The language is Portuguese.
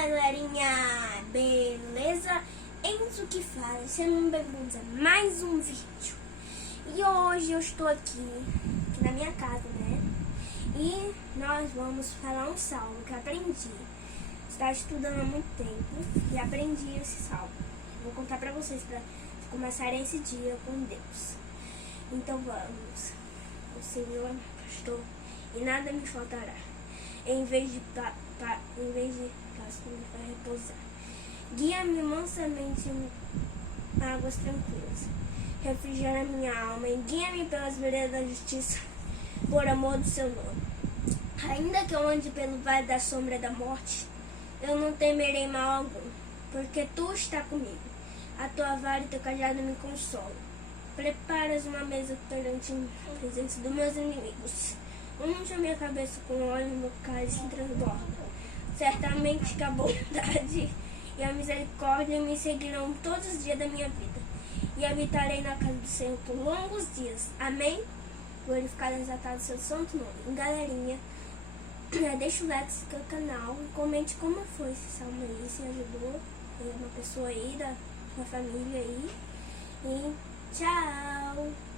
galerinha, beleza? Enzo que fala, sejam bem-vindos a mais um vídeo. E hoje eu estou aqui na minha casa, né? E nós vamos falar um salmo que eu aprendi. Estava estudando há muito tempo e aprendi esse salmo. Vou contar pra vocês para começarem esse dia com Deus. Então vamos. O Senhor é meu pastor e nada me faltará. Em vez de para repousar, guia-me mansamente em águas tranquilas, refrigera minha alma e guia-me pelas veredas da justiça, por amor do seu nome. Ainda que eu ande pelo vale da sombra da morte, eu não temerei mal algum, porque tu está comigo. A tua vara e teu cajado me consolam. Preparas uma mesa perante a presença dos meus inimigos. Unge a minha cabeça com óleo e meu cálice transborda. Certamente que a bondade e a misericórdia me seguirão todos os dias da minha vida. E habitarei na casa do Senhor por longos dias. Amém? Glorificado e exaltado o seu santo nome. Galerinha, deixa o like, se inscreva no canal. Comente como foi esse salmo aí, se ajudou uma pessoa aí da sua família aí. E tchau!